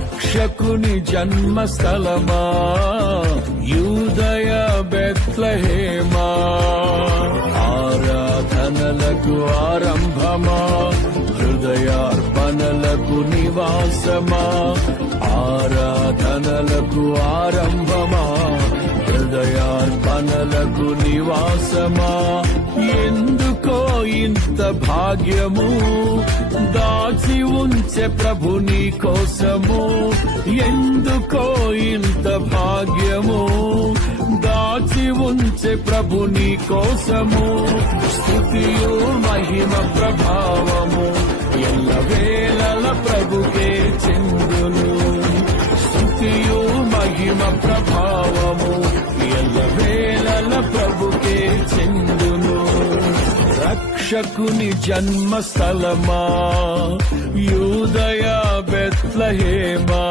రక్షకుని జన్మస్థలమా, యూదయ బెత్లెహేమా. ఆరాధనలకు ఆరంభమా, హృదయార్పణలకు నివాసమా. ఆరాధనలకు ఆరంభమా, హృదయార్పణలకు నివాసమా. ఎందుకో ఇంత భాగ్యము దాచి ఉంచే ప్రభు నీ కోసము. ఎందుకో ఇంత భాగ్యము దాచి ఉంచే ప్రభు నీ కోసము. స్తుతియు మహిమ ప్రభావము ఎల్లవేళల ప్రభుకే చెందును. స్తుతియు మహిమ ప్రభావము ఎల్లవేళల ప్రభుకే చెందును. రక్షకుని జన్మస్థలమా, యూదయ బెత్లెహేమా.